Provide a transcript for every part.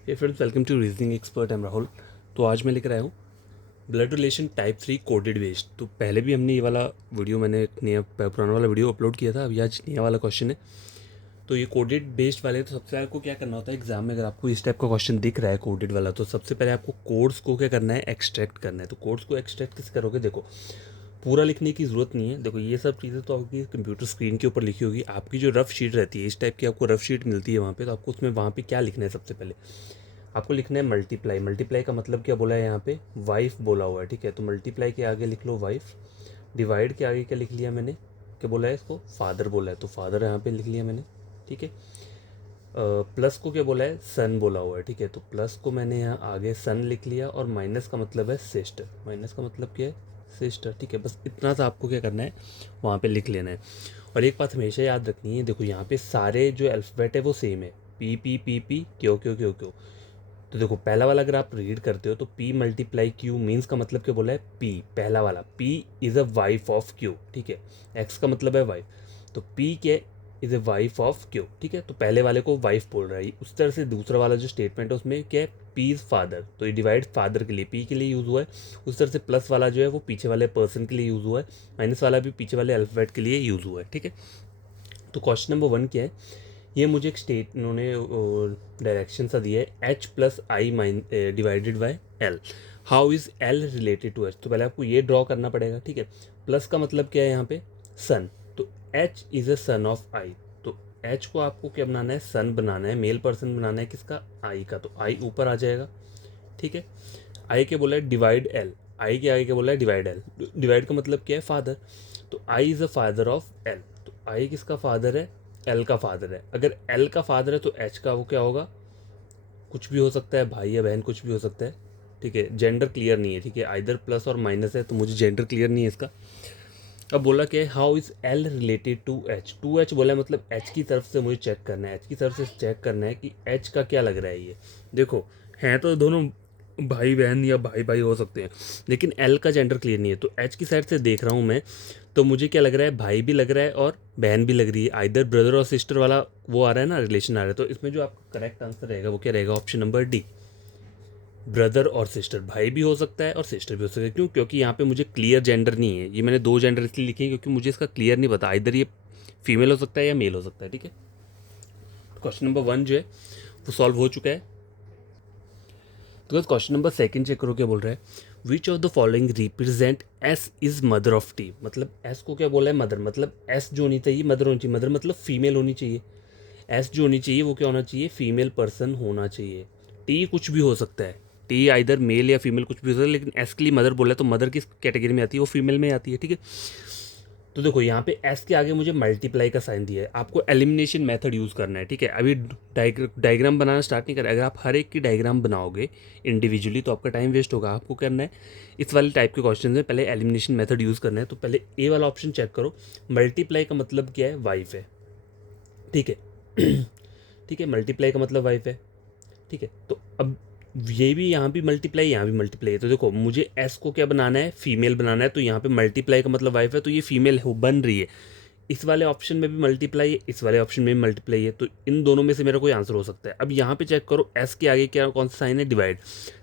Hey friends, welcome to reasoning expert. Am Rahul. तो आज मैं लेकर आया हूँ blood relation type 3 coded west. तो पहले भी हमने ये वाला वीडियो, मैंने एक नया पुराना वाला वीडियो अपलोड किया था। अभी आज नया वाला क्वेश्चन है। तो ये कोडेड बेस्ड वाले, तो सबसे पहले आपको क्या करना होता है एग्जाम में, अगर आपको इस टाइप का क्वेश्चन दिख रहा है कोडेड वाला, तो सबसे पहले आपको कोड्स को क्या करना है, एक्सट्रैक्ट करना है। तो कोड्स को एक्सट्रैक्ट किस करोगे, देखो पूरा लिखने की ज़रूरत नहीं है। देखो ये सब चीज़ें तो आपकी कंप्यूटर स्क्रीन के ऊपर लिखी होगी। आपकी जो रफ शीट रहती है, इस टाइप की आपको रफ शीट मिलती है वहाँ पे, तो आपको उसमें वहाँ पे क्या लिखना है, सबसे पहले आपको लिखना है मल्टीप्लाई। मल्टीप्लाई का मतलब क्या बोला है यहाँ पे, वाइफ बोला हुआ है, ठीक है। तो मल्टीप्लाई के आगे लिख लो वाइफ। डिवाइड के आगे क्या लिख लिया मैंने, क्या बोला है इसको, फादर बोला है, तो फादर यहाँ पे लिख लिया मैंने, ठीक है। प्लस को क्या बोला है, सन बोला हुआ है, ठीक है। तो प्लस को मैंने यहाँ आगे सन लिख लिया, और माइनस का मतलब है सिस्टर। माइनस का मतलब क्या है, सिस्टर, ठीक है। बस इतना सा आपको क्या करना है, वहाँ पे लिख लेना है। और एक बात हमेशा याद रखनी है, देखो यहाँ पे सारे जो अल्फ़ाबेट है वो सेम है, पी पी पी पी, क्यों क्यों क्यों क्यों। तो देखो पहला वाला अगर आप रीड करते हो तो P मल्टीप्लाई Q मीन्स का मतलब क्या बोला है, P पहला वाला P is a wife of Q, ठीक है। X का मतलब है वाइफ, तो P क्या is a wife of Q, ठीक है। तो पहले वाले को वाइफ बोल रहा है। उस तरह से दूसरा वाला जो स्टेटमेंट है उसमें क्या है, P इज़ फादर, तो ये डिवाइड फादर के लिए P के लिए यूज़ हुआ है। उस तरह से प्लस वाला जो है वो पीछे वाले पर्सन के लिए यूज़ हुआ है। माइनस वाला भी पीछे वाले अल्फ़ाबेट के लिए यूज़ हुआ है, ठीक है। तो क्वेश्चन नंबर 1 क्या है, ये मुझे एक स्टेट उन्होंने डायरेक्शन सा दिया है, H plus I divided by L. How is L related to H. तो पहले आपको ये ड्रॉ करना पड़ेगा, ठीक है। प्लस का मतलब क्या है यहाँ पे, सन, तो H is a son of I. तो एच को आपको क्या बनाना है, सन बनाना है, मेल पर्सन बनाना है, किसका, आई का। तो आई ऊपर आ जाएगा, ठीक है। आई के बोला है डिवाइड एल, आई के आगे क्या बोला है, डिवाइड एल। डिवाइड का मतलब क्या है, फादर, तो I is a father of L. तो आई किसका फादर है, एल का फादर है। अगर एल का फादर है तो एच का वो क्या होगा, कुछ भी हो सकता है, भाई या बहन कुछ भी हो सकता है, ठीक है। जेंडर क्लियर नहीं है, ठीक है, आइदर प्लस और माइनस है, तो मुझे जेंडर क्लियर नहीं है इसका। अब बोला क्या है, how is L related to H. To H बोला है मतलब एच की तरफ से मुझे चेक करना है, एच की तरफ से चेक करना है कि एच का क्या लग रहा है ये। देखो हैं तो दोनों भाई बहन या भाई भाई हो सकते हैं, लेकिन एल का जेंडर क्लियर नहीं है। तो एच की साइड से देख रहा हूँ मैं, तो मुझे क्या लग रहा है, भाई भी लग रहा है और बहन भी लग रही है। आइदर ब्रदर और सिस्टर वाला वो आ रहा है ना, रिलेशन आ रहा है। तो इसमें जो आपका करेक्ट आंसर रहेगा वो क्या रहेगा, ऑप्शन नंबर डी, ब्रदर और सिस्टर। भाई भी हो सकता है और सिस्टर भी हो सकता है। क्यों, क्योंकि यहाँ पे मुझे क्लियर जेंडर नहीं है। ये मैंने दो जेंडर इसलिए लिखे हैं क्योंकि मुझे इसका क्लियर नहीं पता, इधर ये फीमेल हो सकता है या मेल हो सकता है, ठीक है। क्वेश्चन नंबर 1 जो है वो सॉल्व हो चुका है। तो क्वेश्चन नंबर 2 चेक करो, क्या बोल रहा है, which of the following represent S is mother of T. मतलब एस को क्या बोला है, मदर, मतलब एस जो होनी चाहिए मदर होनी चाहिए। मदर मतलब फीमेल होनी चाहिए। एस जो होनी चाहिए वो क्या होना चाहिए, फीमेल पर्सन होना चाहिए। टी कुछ भी हो सकता है, टी आइदर मेल या फीमेल कुछ भी हो सकता है, लेकिन एस के लिए मदर बोला है तो मदर किस कैटेगरी में आती है, वो फीमेल में आती है, ठीक है। तो देखो यहाँ पे एस के आगे मुझे मल्टीप्लाई का साइन दिया है, आपको एलिमिनेशन मेथड यूज़ करना है, ठीक है। अभी डायग्राम बनाना स्टार्ट नहीं करें। अगर आप हर एक की डायग्राम बनाओगे इंडिविजुअली तो आपका टाइम वेस्ट होगा। आपको करना है इस वाले टाइप के क्वेश्चन में पहले एलिमिनेशन मेथड यूज़ करना है। तो पहले ए वाला ऑप्शन चेक करो, मल्टीप्लाई का मतलब क्या है, वाइफ है, ठीक है। ठीक है, मल्टीप्लाई का मतलब वाइफ है, ठीक है। तो अब ये भी यहाँ भी मल्टीप्लाई, यहाँ भी मल्टीप्लाई है। तो देखो मुझे एस को क्या बनाना है, फीमेल बनाना है। तो यहाँ पे मल्टीप्लाई का मतलब वाइफ है, तो ये फीमेल हो बन रही है। इस वाले ऑप्शन में भी मल्टीप्लाई है, इस वाले ऑप्शन में भी मल्टीप्लाई है। तो इन दोनों में से मेरा कोई आंसर हो सकता है। अब यहाँ पे चेक करो, एस के आगे क्या कौन सा साइन है, डिवाइड।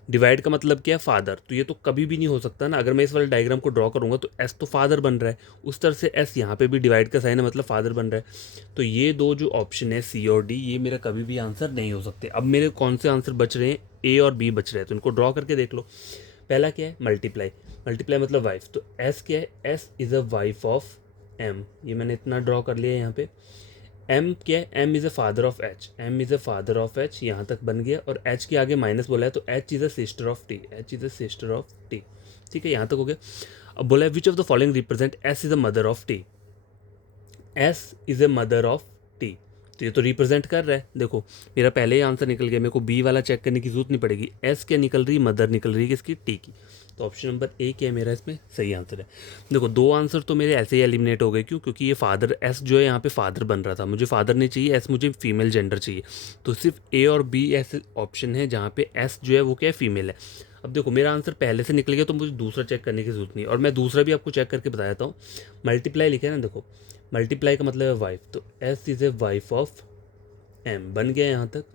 डिवाइड का मतलब क्या है, फादर। तो ये तो कभी भी नहीं हो सकता ना। अगर मैं इस वाले डायग्राम को ड्रॉ करूंगा तो एस तो फादर बन रहा है, उस तरह से एस यहाँ पे भी डिवाइड का साइन है, मतलब फादर बन रहा है। तो ये दो जो ऑप्शन है सी और डी, ये मेरा कभी भी आंसर नहीं हो सकते। अब मेरे कौन से आंसर बच रहे हैं, ए और बी बच रहे हैं। तो इनको ड्रॉ करके देख लो। पहला क्या है, मल्टीप्लाई। मल्टीप्लाई मतलब वाइफ, तो एस क्या है, S is a wife of M. ये मैंने इतना ड्रॉ कर लिया यहाँ पे। एम क्या है, M is a father of H, M is a father of H, यहाँ तक बन गया। और एच के आगे माइनस बोला है तो H is a sister of T, H is a sister of T, ठीक है, यहाँ तक हो गया। अब बोला है which of the following represent S is a mother of T. S is a mother of T, तो ये तो रिप्रेजेंट कर रहा है। देखो मेरा पहले ही आंसर निकल गया, मेरे को बी वाला चेक करने की जरूरत नहीं पड़ेगी। एस क्या निकल रही, मदर निकल रही है किसकी, टी की। तो ऑप्शन नंबर ए क्या है मेरा इसमें सही आंसर है। देखो दो आंसर तो मेरे ऐसे ही एलिमिनेट हो गए। क्यों, क्योंकि ये फादर, एस जो है यहाँ पे फादर बन रहा था, मुझे फादर नहीं चाहिए, एस मुझे फीमेल जेंडर चाहिए। तो सिर्फ ए और बी ऐसे ऑप्शन है जहाँ पे एस जो है वो क्या है, फीमेल है। अब देखो मेरा आंसर पहले से निकल गया तो मुझे दूसरा चेक करने की जरूरत नहीं। और मैं दूसरा भी आपको चेक करके बता देता हूँ। मल्टीप्लाई लिखे ना, देखो मल्टीप्लाई का मतलब है वाइफ, तो S is a wife of M, बन गया यहाँ तक।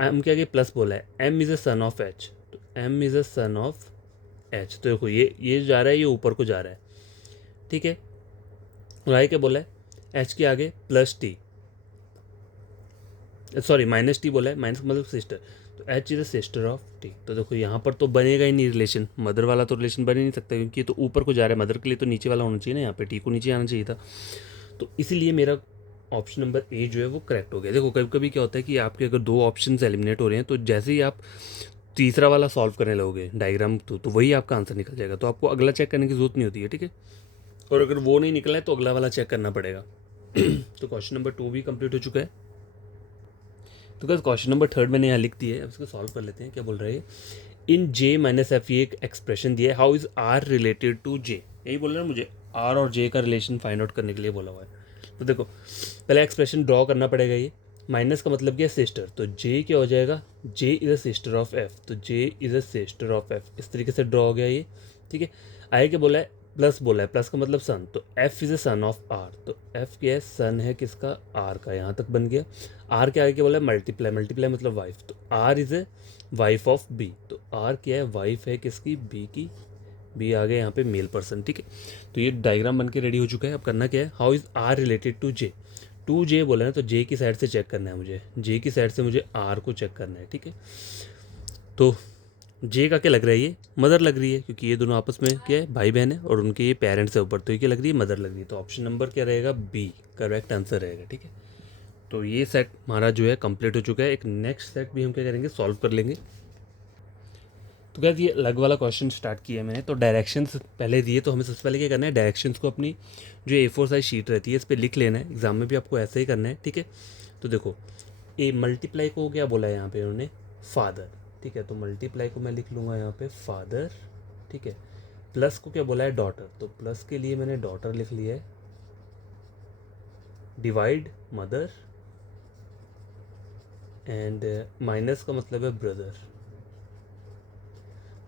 एम के आगे प्लस बोला है, M is a son of H, तो M is a son of H, तो देखो ये जा रहा है, ये ऊपर को जा रहा है, ठीक है। और आगे क्या बोला है, एच के आगे plus T, sorry minus T बोला है, माइनस मतलब सिस्टर, तो H is a sister of T. तो देखो यहाँ पर तो बनेगा ही नहीं रिलेशन, मदर वाला तो रिलेशन बन ही नहीं सकता, क्योंकि ये तो ऊपर को जा रहा है, मदर के लिए तो नीचे वाला होना चाहिए ना, यहाँ पे टी को नीचे आना चाहिए था। तो इसीलिए मेरा ऑप्शन नंबर ए जो है वो करेक्ट हो गया। देखो कभी कभी क्या होता है कि आपके अगर दो ऑप्शन एलिमिनेट हो रहे हैं, तो जैसे ही आप तीसरा वाला सॉल्व करने लगोगे डायग्राम, तो वही आपका आंसर निकल जाएगा, तो आपको अगला चेक करने की जरूरत नहीं होती है, ठीक है। और अगर वो नहीं निकला है तो अगला वाला चेक करना पड़ेगा। तो क्वेश्चन नंबर 2 भी कंप्लीट हो चुका है। तो क्या क्वेश्चन नंबर 3 मैंने यहाँ लिख दिया है, अब इसको सॉल्व कर लेते हैं। क्या बोल रहा है, इन जे माइनस एफ, ये एक एक्सप्रेशन दिया है, how is R related to J, यही बोल रहा है मुझे, आर और जे का रिलेशन फाइंड आउट करने के लिए बोला हुआ है। तो देखो पहले एक्सप्रेशन ड्रॉ करना पड़ेगा, ये माइनस का मतलब क्या है, सिस्टर, तो जे क्या हो जाएगा, J is a sister of F, तो J is a sister of F, इस तरीके से ड्रॉ हो गया ये, ठीक है। आगे क्या बोला है, प्लस बोला है, प्लस का मतलब सन, तो F is a son of R, तो एफ क्या है, सन है किसका, आर का, यहाँ तक बन गया। आर के आगे क्या बोला है, मल्टीप्लाई, मल्टीप्लाई मतलब वाइफ, तो R is a wife of B, तो आर क्या है, वाइफ है किसकी, बी की, बी आ गया यहाँ पे मेल पर्सन, ठीक है। तो ये डायग्राम बन के रेडी हो चुका है। अब करना क्या है, how is R related to J, to J बोला है ना, तो जे की साइड से चेक करना है मुझे, जे की साइड से मुझे आर को चेक करना है, ठीक है। तो जे का क्या लग रहा है, ये मदर लग रही है, क्योंकि ये दोनों आपस में क्या है, भाई बहन है, और उनके ये पेरेंट्स है ऊपर, तो ये क्या लग रही है, मदर लग रही है। तो ऑप्शन नंबर क्या रहेगा, बी करेक्ट आंसर रहेगा, ठीक है। तो ये सेट हमारा जो है कंप्लीट हो चुका है। एक नेक्स्ट सेट भी हम क्या करेंगे, सॉल्व कर लेंगे। तो क्या ये अलग वाला क्वेश्चन स्टार्ट किया है मैंने, तो डायरेक्शंस पहले दिए, तो हमें सबसे पहले क्या करना है, डायरेक्शंस को अपनी जो A4 साइज शीट रहती है इस पर लिख लेना है, एग्जाम में भी आपको ऐसा ही करना है, ठीक है। तो देखो ए मल्टीप्लाई को क्या बोला है यहाँ पे उन्होंने, फादर, ठीक है, तो मल्टीप्लाई को मैं लिख लूँगा यहाँ पे फादर, ठीक है। प्लस को क्या बोला है, डॉटर, तो प्लस के लिए मैंने डॉटर लिख लिया है। डिवाइड मदर, एंड माइनस का मतलब है ब्रदर,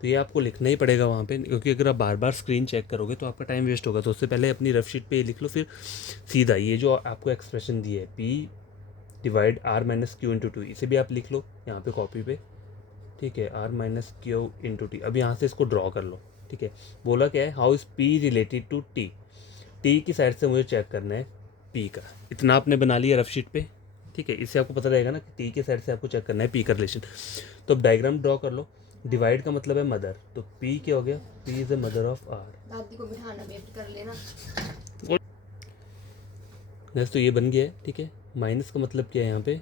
तो ये आपको लिखना ही पड़ेगा वहाँ पे, क्योंकि अगर आप बार बार स्क्रीन चेक करोगे तो आपका टाइम वेस्ट होगा। तो उससे पहले अपनी रफ शीट पे ये लिख लो, फिर सीधा ये जो आपको एक्सप्रेशन दी है, P divide R minus Q into two, इसे भी आप लिख लो यहाँ पे कॉपी पे, ठीक है, R minus Q into T. अब यहाँ से इसको ड्रॉ कर लो, ठीक है। बोला क्या है, how is P related to T, T की साइड से मुझे चेक करना है पी का, इतना आपने बना लिया रफ शीट पे, ठीक है। इससे आपको पता रहेगा ना कि टी के साइड से आपको चेक करना है पी का रिलेशन। तो अब डायग्राम ड्रॉ कर लो। डिवाइड का मतलब है मदर, तो पी क्या हो गया, P is the mother of R, दादी को बिठाना वेट कर लेना। नेक्स्ट तो ये बन गया है, ठीक है। माइनस का मतलब क्या है यहाँ पे,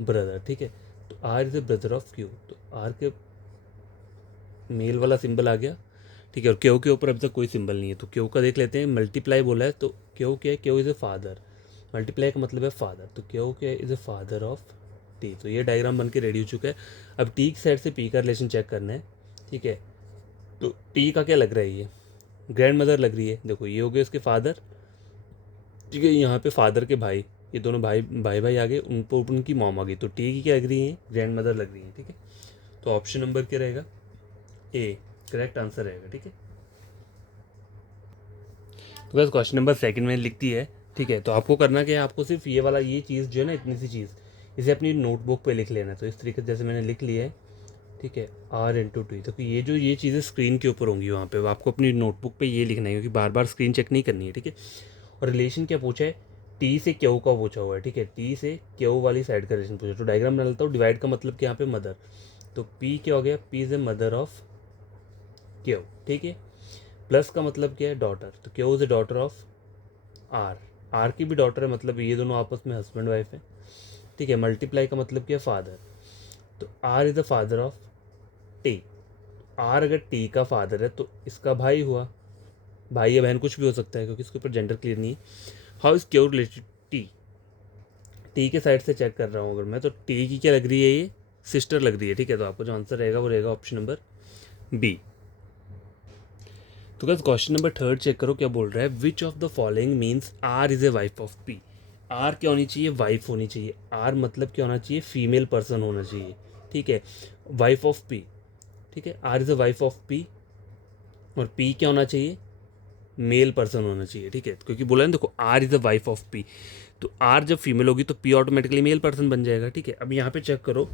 ब्रदर, ठीक है। तो R is the brother of Q, तो आर के मेल वाला सिंबल आ गया, ठीक है। और क्यू के ऊपर अभी तक कोई सिंबल नहीं है, तो क्यू का देख लेते हैं। मल्टीप्लाई बोला है, तो क्यू क्या है, Q is a father, multiply का मतलब है फादर, तो क्यू क्या is a father of T. तो ये डायग्राम बन के रेडी हो चुका है। अब टी की साइड से पी का रिलेशन चेक करना है, ठीक है। तो टी का क्या लग रहा है, ये ग्रैंड मदर लग रही है, देखो ये हो गए उसके फादर, ठीक है। यहाँ पे फादर के भाई, ये दोनों भाई भाई भाई आ गए, उन पर उनकी मॉम आ गई, तो टी की क्या लग रही है, ग्रैंड मदर लग रही है, ठीक है। तो ऑप्शन नंबर क्या रहेगा, ए करेक्ट आंसर रहेगा, ठीक है। तो बस क्वेश्चन नंबर सेकंड में लिखती है, ठीक है। तो आपको करना क्या है, आपको सिर्फ ये वाला ये चीज़ जो है ना, इतनी सी चीज़, इसे अपनी नोटबुक पे लिख लेना है। तो इस तरीके से जैसे मैंने लिख लिया है, ठीक है, आर इंटू टी, तो ये जो ये चीज़ें स्क्रीन के ऊपर होंगी वहाँ पे, आपको अपनी नोटबुक पे ये लिखना है, क्योंकि बार बार स्क्रीन चेक नहीं करनी है, ठीक है। और रिलेशन क्या पूछा है, टी से क्यू का पूछा हुआ है, ठीक है, टी से क्यू वाली साइड का रिलेशन पूछा। तो डायग्राम बना लेता हूँ। डिवाइड का मतलब क्या, यहाँ पे मदर, तो पी क्या हो गया, P is a mother of Q, ठीक है। प्लस का मतलब क्या है, डॉटर, तो Q is a daughter of R, R की भी डॉटर है, मतलब ये दोनों आपस में हस्बैंड वाइफ है, ठीक है। मल्टीप्लाई का मतलब क्या है, फादर, तो R is the father of T. R अगर टी का फादर है तो इसका भाई हुआ, भाई या बहन कुछ भी हो सकता है, क्योंकि इसके ऊपर जेंडर क्लियर नहीं है। How is Q related T, T के साइड से चेक कर रहा हूँ अगर मैं, तो टी की क्या लग रही है, ये सिस्टर लग रही है, ठीक है। तो आपको जो आंसर रहेगा वो रहेगा ऑप्शन नंबर बी। तो बस क्वेश्चन नंबर 3 चेक करो, क्या बोल रहा है, which of the following means R is a wife of P. R क्या होनी चाहिए, वाइफ होनी चाहिए। आर मतलब क्या होना चाहिए, फीमेल पर्सन होना चाहिए, ठीक है। वाइफ ऑफ पी, ठीक है, R is a wife of P. और पी क्या होना चाहिए, मेल पर्सन होना चाहिए, ठीक है। क्योंकि बोला ना, देखो R is a wife of P, तो आर जब फीमेल होगी तो पी ऑटोमेटिकली मेल पर्सन बन जाएगा, ठीक है। अब यहाँ पे चेक करो,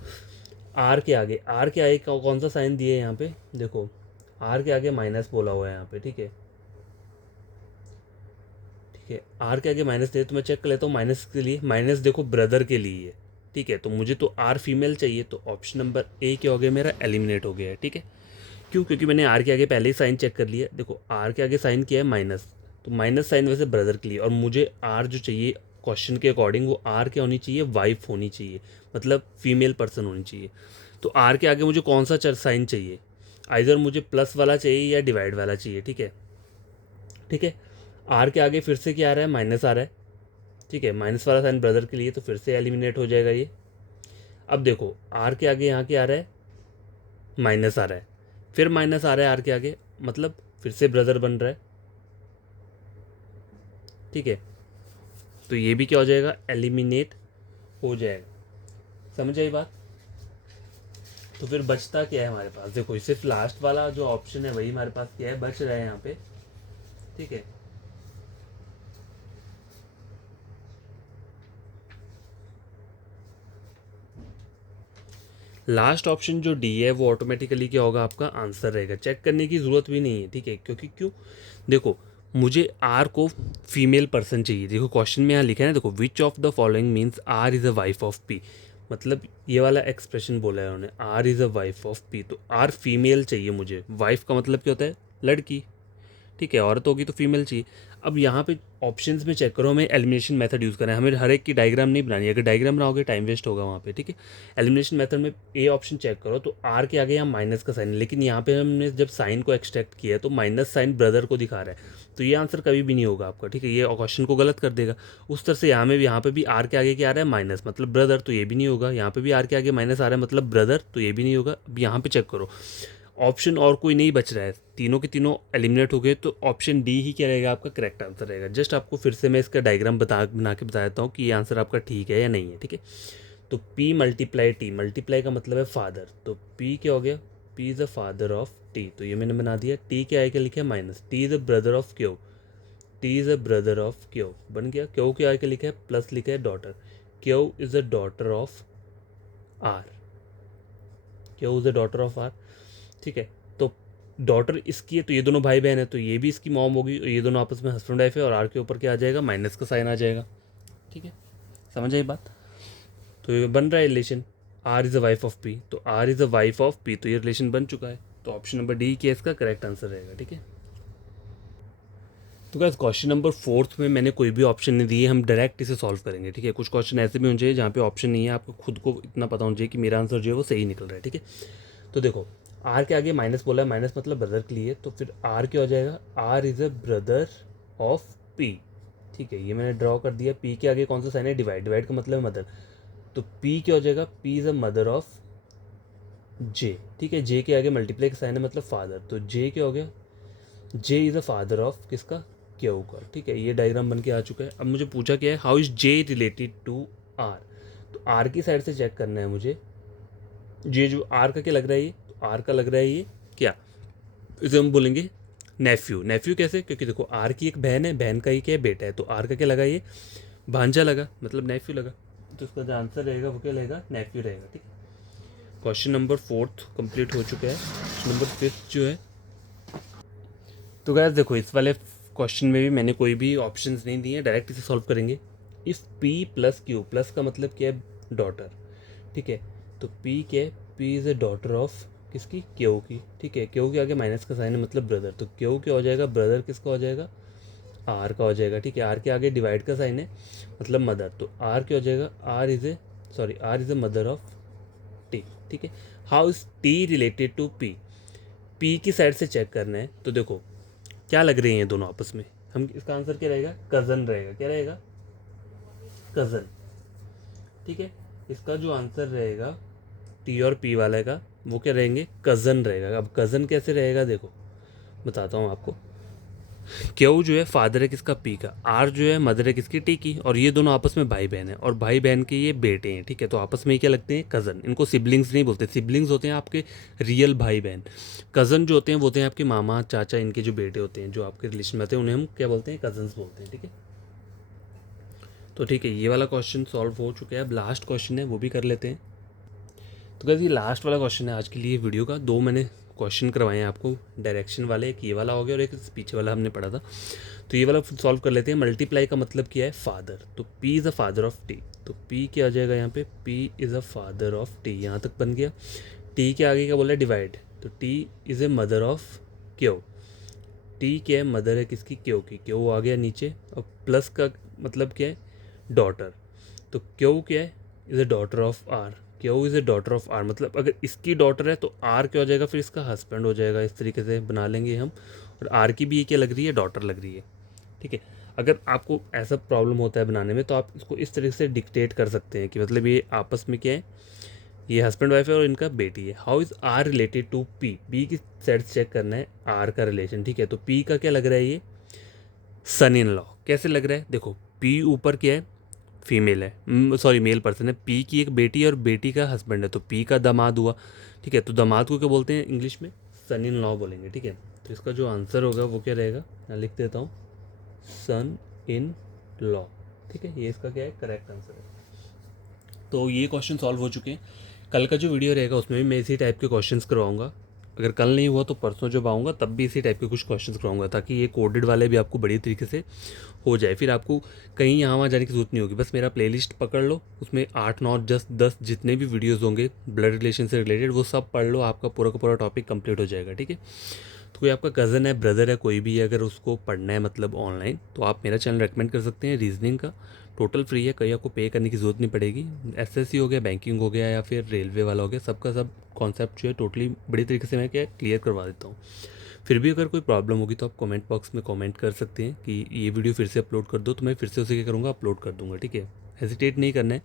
आर के आगे कौन सा साइन दिए यहाँ पे, देखो आर के आगे माइनस बोला हुआ है यहाँ पे, ठीक है ठीक है, आर के आगे माइनस दे तो मैं चेक कर लेता हूँ माइनस के लिए, माइनस देखो ब्रदर के लिए है, ठीक है, तो मुझे तो आर फीमेल चाहिए, तो ऑप्शन नंबर ए क्या हो गया मेरा, एलिमिनेट हो गया है, ठीक है। क्यों, क्योंकि मैंने आर के आगे पहले ही साइन चेक कर लिया, देखो आर के आगे साइन किया है माइनस, तो माइनस साइन वैसे ब्रदर के लिए, और मुझे आर जो चाहिए क्वेश्चन के अकॉर्डिंग वो आर क्या होनी चाहिए, वाइफ होनी चाहिए, मतलब फीमेल पर्सन होनी चाहिए। तो आर के आगे मुझे कौन सा साइन चाहिए, आइधर मुझे प्लस वाला चाहिए या डिवाइड वाला चाहिए, ठीक है ठीक है। आर के आगे फिर से क्या आ रहा है, माइनस आ रहा है, ठीक है, माइनस वाला साइन ब्रदर के लिए, तो फिर से एलिमिनेट हो जाएगा ये। अब देखो आर के आगे यहाँ क्या आ रहा है, माइनस आ रहा है, फिर माइनस आ रहा है आर के आगे, मतलब फिर से ब्रदर बन रहा है, ठीक है, तो ये भी क्या हो जाएगा, एलिमिनेट हो जाएगा। समझ आई बात। तो फिर बचता क्या है हमारे पास, देखो सिर्फ लास्ट वाला जो ऑप्शन है वही हमारे पास क्या है, बच रहा है यहाँ पे, ठीक है। लास्ट ऑप्शन जो डी है वो ऑटोमेटिकली क्या होगा, आपका आंसर रहेगा, चेक करने की ज़रूरत भी नहीं है, ठीक है, क्योंकि क्यों, देखो मुझे आर को फीमेल पर्सन चाहिए, देखो क्वेश्चन में यहाँ लिखा है ना, देखो which of the following means R is a wife of P, मतलब ये वाला एक्सप्रेशन बोला है उन्होंने, R is a wife of P, तो आर फीमेल चाहिए मुझे, वाइफ का मतलब क्या होता है, लड़की, ठीक है, औरत होगी तो फीमेल चाहिए। अब यहाँ पे ऑप्शंस में चेक करो, हमें एलिमिनेशन मेथड यूज़ करना है, हमें हर एक की डायग्राम नहीं बनानी है, अगर डायग्राम बनाओगे टाइम वेस्ट होगा वहाँ पे, ठीक है। एलिमिनेशन मेथड में ए ऑप्शन चेक करो, तो आर के आगे यहाँ माइनस का साइन है, लेकिन यहाँ पे हमने जब साइन को एक्सट्रैक्ट किया है तो माइनस साइन ब्रदर को दिखा रहा है, तो ये आंसर कभी भी नहीं होगा आपका, ठीक है, ये क्वेश्चन को गलत कर देगा। उस तरह से यहाँ पे भी आर के आगे क्या आ रहा है, माइनस, मतलब ब्रदर, तो ये भी नहीं होगा, यहाँ पे भी आर के आगे माइनस आ रहा है मतलब ब्रदर, तो ये भी नहीं होगा। अब यहाँ पे चेक करो, ऑप्शन और कोई नहीं बच रहा है, तीनों के तीनों एलिमिनेट हो गए, तो ऑप्शन डी ही क्या रहेगा, आपका करेक्ट आंसर रहेगा। जस्ट आपको फिर से मैं इसका डायग्राम बना के बता देता हूँ कि ये आंसर आपका ठीक है या नहीं है, ठीक है। तो पी मल्टीप्लाई टी, मल्टीप्लाई का मतलब है फादर, तो पी क्या हो गया, P is a father of T, तो ये मैंने बना दिया। टी क्या आएगा, लिखा है minus, T is a brother of Q, T is a brother of Q, बन गया। क्यू क्या आएगा, लिखा है प्लस, लिखा है daughter, Q is a daughter of R, Q is a daughter of R, ठीक है। तो डॉटर इसकी है, तो ये दोनों भाई बहन है, तो ये भी इसकी मॉम होगी, ये दोनों आपस में हस्बैंड वाइफ है, और आर के ऊपर क्या आ जाएगा, माइनस का साइन आ जाएगा, ठीक है। समझ आई बात। तो ये बन रहा है relation, R is a wife of P, तो R is a wife of P, तो ये रिलेशन बन चुका है, तो ऑप्शन नंबर डी क्या इसका करेक्ट आंसर रहेगा, ठीक है। तो गाइस क्वेश्चन नंबर 4 में मैंने कोई भी ऑप्शन नहीं दिए, हम डायरेक्ट इसे सॉल्व करेंगे, ठीक है। कुछ क्वेश्चन ऐसे भी होने चाहिए जहाँ पे ऑप्शन नहीं है, आपको खुद को इतना पता होना चाहिए कि मेरा आंसर जो है वो सही निकल रहा है, ठीक है। तो देखो आर के आगे माइनस बोला है, माइनस मतलब ब्रदर के लिए, तो फिर आर क्या हो जाएगा, R is a brother of P, ठीक है, ये मैंने ड्रॉ कर दिया। पी के आगे कौन सा साइन है, डिवाइड, डिवाइड का मतलब है मदर, तो पी क्या हो जाएगा, P is a mother of J, ठीक है, जे के आगे मल्टीप्लाई का साइन है मतलब फादर, तो जे क्या हो गया, जे इज़ अ फादर ऑफ किसका, क्यू का, ठीक है। ये डायग्राम बन के आ चुका है। अब मुझे पूछा क्या है, how is J related to R, तो आर की साइड से चेक करना है मुझे, जे जो आर का क्या लग रहा है, ये तो आर का लग रहा है ये क्या, इसे हम बोलेंगे नेफ्यू। नेफ्यू कैसे, क्योंकि देखो आर की एक बहन है, बहन का ही क्या है, बेटा है, तो आर का क्या लगा, ये भांजा लगा, मतलब नेफ्यू लगा, तो इसका जो आंसर रहेगा वो क्या रहेगा, नेफ्यू रहेगा, ठीक है। क्वेश्चन नंबर 4 कंप्लीट हो चुका है। क्वेश्चन नंबर 5 जो है, तो गैस देखो इस वाले क्वेश्चन में भी मैंने कोई भी ऑप्शंस नहीं दिए, डायरेक्ट इसे सॉल्व करेंगे। If P plus Q, plus का मतलब क्या है, डॉटर, ठीक है, तो पी क्या है, P is a daughter of किसकी, क्यू की, ठीक है। क्यू के आगे माइनस का साइन है मतलब ब्रदर, तो क्यू क्या हो जाएगा, ब्रदर किसका हो जाएगा, आर का हो जाएगा, ठीक है। आर के आगे डिवाइड का साइन है मतलब मदर, तो आर क्या हो जाएगा, R is a mother of T, ठीक है। How is T related to P, P की साइड से चेक करना है, तो देखो क्या लग रही हैं दोनों आपस में, हम इसका आंसर क्या रहेगा, कज़न रहेगा, क्या रहेगा, कज़न, ठीक है। इसका जो आंसर रहेगा टी और पी वाले का, वो क्या रहेंगे, कज़न रहेगा। अब कज़न कैसे रहेगा, देखो बताता हूँ आपको। क्यू जो है फादर है किसका, पी का, आर जो है मदर है किसकी, टी की, और ये दोनों आपस में भाई बहन है, और भाई बहन के ये बेटे हैं, ठीक है, तो आपस में क्या लगते हैं, कज़न। इनको सिबलिंग्स नहीं बोलते, सिबलिंग्स होते हैं आपके रियल भाई बहन, कज़न जो होते हैं वो होते हैं आपके मामा चाचा, इनके जो बेटे होते हैं जो आपके रिलेशन में आते हैं उन्हें हम क्या बोलते हैं, कज़न्स बोलते हैं, ठीक है। तो ठीक है, ये वाला क्वेश्चन सॉल्व हो चुका है। अब लास्ट क्वेश्चन है वो भी कर लेते हैं। तो गाइस ये लास्ट वाला क्वेश्चन है आज के लिए वीडियो का। दो मैंने क्वेश्चन करवाए हैं आपको डायरेक्शन वाले, एक ये वाला हो गया और एक पीछे वाला हमने पढ़ा था। तो ये वाला सॉल्व कर लेते हैं। मल्टीप्लाई का मतलब क्या है? फादर। तो P is a father of T, तो पी क्या आ जाएगा यहाँ पे? P is a father of T, यहाँ तक बन गया। टी के आगे क्या बोला है? डिवाइड। तो T is a mother of Q. T क्या है? मदर है किसकी? क्यू की। क्यू आ गया नीचे। और प्लस का मतलब क्या है? डॉटर। तो क्यू क्या है? Is a daughter of R. Q is a daughter of R, मतलब अगर इसकी डॉटर है तो आर क्या हो जाएगा? फिर इसका हस्बैंड हो जाएगा। इस तरीके से बना लेंगे हम। और आर की भी ये क्या लग रही है? डॉटर लग रही है। ठीक है। अगर आपको ऐसा प्रॉब्लम होता है बनाने में तो आप इसको इस तरीके से डिक्टेट कर सकते हैं कि मतलब ये आपस में क्या है, ये हस्बैंड वाइफ है और इनका बेटी है। How is R related to P? P की सेट चेक करना है, आर का रिलेशन। ठीक है, तो पी का क्या लग रहा है? ये सन इन लॉ। कैसे लग रहा है? देखो पी ऊपर क्या है? फीमेल है, सॉरी मेल पर्सन है। पी की एक बेटी है और बेटी का हस्बैंड है, तो पी का दामाद हुआ। ठीक है, तो दामाद को क्या बोलते हैं इंग्लिश में? सन इन लॉ बोलेंगे। ठीक है, तो इसका जो आंसर होगा वो क्या रहेगा? मैं लिख देता हूँ, सन इन लॉ। ठीक है, ये इसका क्या है? करेक्ट आंसर है। तो ये क्वेश्चन सॉल्व हो चुके हैं। कल का जो वीडियो रहेगा उसमें भी मैं इसी टाइप के क्वेश्चंस करवाऊंगा। अगर कल नहीं हुआ तो परसों जब आऊँगा तब भी इसी टाइप के कुछ क्वेश्चंस करवाऊंगा, ताकि ये कोडेड वाले भी आपको बड़ी तरीके से हो जाए। फिर आपको कहीं यहाँ वहाँ जाने की जरूरत नहीं होगी। बस मेरा प्लेलिस्ट पकड़ लो, उसमें 8 9 10 जितने भी वीडियोज़ होंगे ब्लड रिलेशन से रिलेटेड वो सब पढ़ लो, आपका पूरा का पूरा टॉपिक कंप्लीट हो जाएगा। ठीक है, तो कोई आपका कज़न है, ब्रदर है, कोई भी है, अगर उसको पढ़ना है मतलब ऑनलाइन, तो आप मेरा चैनल रेकमेंड कर सकते हैं। रीजनिंग का टोटल फ्री है, कहीं आपको पे करने की ज़रूरत नहीं पड़ेगी। एसएससी हो गया, बैंकिंग हो गया या फिर रेलवे वाला हो गया, सबका सब कॉन्सेप्ट जो है टोटली बड़ी तरीके से मैं क्या क्लियर करवा देता हूँ। फिर भी अगर कोई प्रॉब्लम होगी तो आप कमेंट बॉक्स में कमेंट कर सकते हैं कि ये वीडियो फिर से अपलोड कर दो, तो मैं फिर से उसे क्या करूँगा? अपलोड कर दूँगा। ठीक है, हेजिटेट नहीं करना है।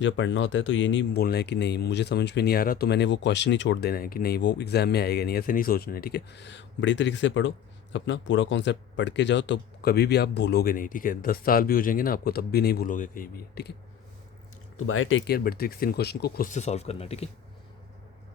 जब पढ़ना होता है तो ये नहीं बोलना है कि नहीं मुझे समझ में नहीं आ रहा तो मैंने वो क्वेश्चन ही छोड़ देना है कि नहीं वो एग्ज़ाम में आएगा नहीं, ऐसे नहीं सोचना है। ठीक है, बड़ी तरीके से पढ़ो, अपना पूरा कॉन्सेप्ट पढ़ के जाओ, तो कभी भी आप भूलोगे नहीं। ठीक है, 10 साल भी हो जाएंगे ना आपको तब भी नहीं भूलोगे कहीं भी। ठीक है, तो बाय, टेक केयर। बड़ी तरीके से इन क्वेश्चन को खुद से सॉल्व करना। ठीक है।